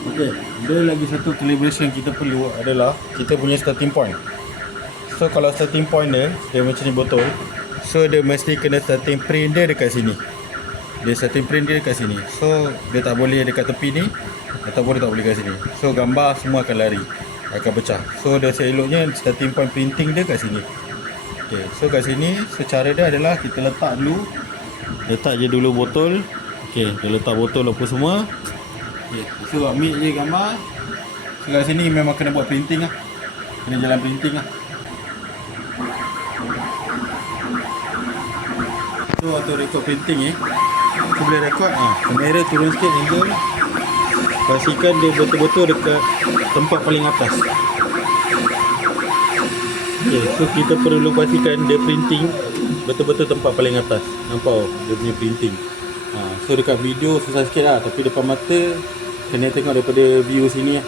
Okey, ada lagi satu calibration kita perlu adalah kita punya starting point. So kalau starting point dia macam ni botol. So dia mesti kena starting print dia dekat sini. Dia starting print dia dekat sini. So dia tak boleh dekat tepi ni ataupun dia tak boleh kat sini. So gambar semua akan lari, akan pecah. So dia seeloknya starting point printing dia kat sini. Okey, so kat sini secara dia adalah kita letak je dulu botol. Okey, dia letak botol apa semua. Okey, so ambil je gambar. So kat sini memang kena buat printing lah. Kena jalan printing lah. So waktu record printing aku boleh record kamera turun sikit angle. Pastikan dia betul-betul dekat tempat paling atas. Okay, so kita perlu pastikan dia printing betul-betul tempat paling atas. Nampak dia punya printing. So dekat video susah sikit lah, tapi depan mata kena tengok daripada view sini.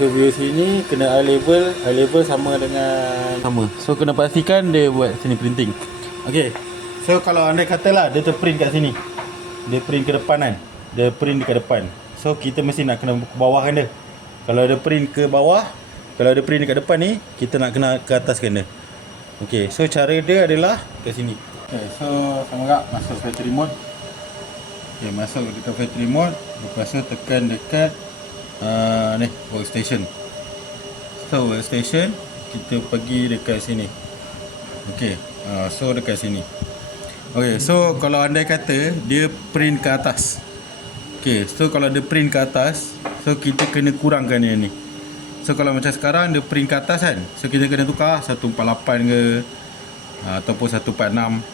So view sini kena eye level sama dengan sama. So kena pastikan dia buat sini printing. Okay, so kalau anda katalah dia terprint kat sini, dia print ke depan kan, dia print dekat depan. So kita mesti nak kena ke bawah kan dia. Kalau dia print ke bawah, kalau dia print dekat depan ni, kita nak kena ke atas kan dia. Okay, so cara dia adalah kat sini. Okay, so sama juga masuk factory mode. Okay, masuk dekat factory mode. Lepas tu tekan dekat ni, workstation. So workstation, kita pergi dekat sini. Okay, so dekat sini. Okay, so kalau andai kata dia print ke atas. Okay, so kalau dia print ke atas, so kita kena kurangkan yang ni. So kalau macam sekarang dia print ke atas kan, so kita kena tukar 148 ke ataupun 146.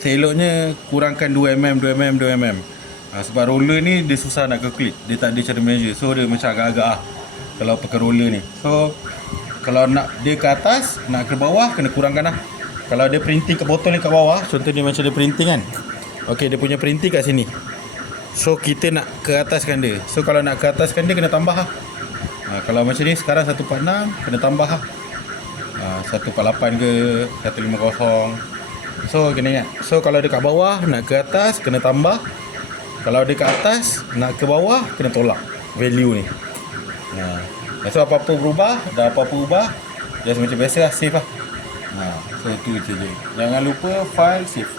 Seeloknya kurangkan 2mm, 2mm, 2mm. Sebab roller ni dia susah nak calculate, dia tak ada cara measure. So dia macam agak-agak kalau pakai roller ni. So kalau nak dia ke atas, nak ke bawah, kena kurangkan lah. Kalau dia printing ke botol ni kat bawah, contohnya macam dia printing kan. Okay, dia punya printing kat sini. So kita nak ke ataskan dia. So kalau nak ke ataskan dia kena tambah lah. Kalau macam ni sekarang 146 kena tambah lah. 148 ke 150. So kena ingat. So kalau dekat bawah nak ke atas kena tambah. Kalau dekat atas nak ke bawah kena tolak value ni. So apa-apa berubah, dah apa-apa ubah, just macam biasa lah, save lah. So itu je. Jangan lupa file save.